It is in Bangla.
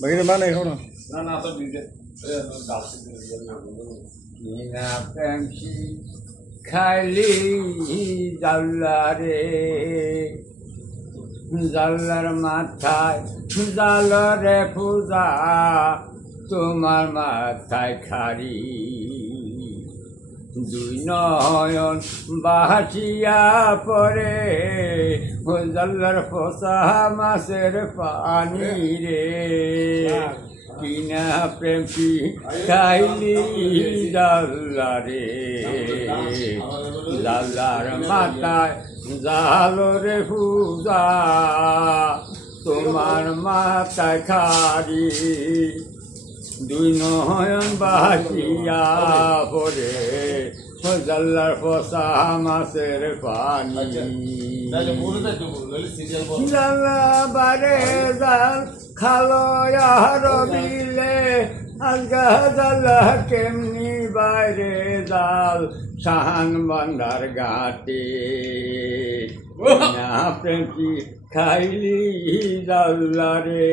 বাকিটা মানে এখন না তো দিতে বিনা প্রেম খাইলি জাল্লারে জাল্লার মাথায় জালরে পূজা তোমার মাথায় খারি দুই নয়ন বাহাচিয়া পরে ও জাল্লার ফসা মাছের পানি রে কিনা প্রেম খাইলি জাল্লারে জাল্লার মাথায় জালরে পূজা তোমার মাথায় খারি দুই নয়ন বাহিয়া পরে জাল্লার ফসা মাছের পানি জাল্লা বারে জাল খালো রবিলে আজগা জাল্লা কেমনি বাইরে জাল শাহান বান্দার ঘাটে না প্রেম খাইলি জাল্লা রে।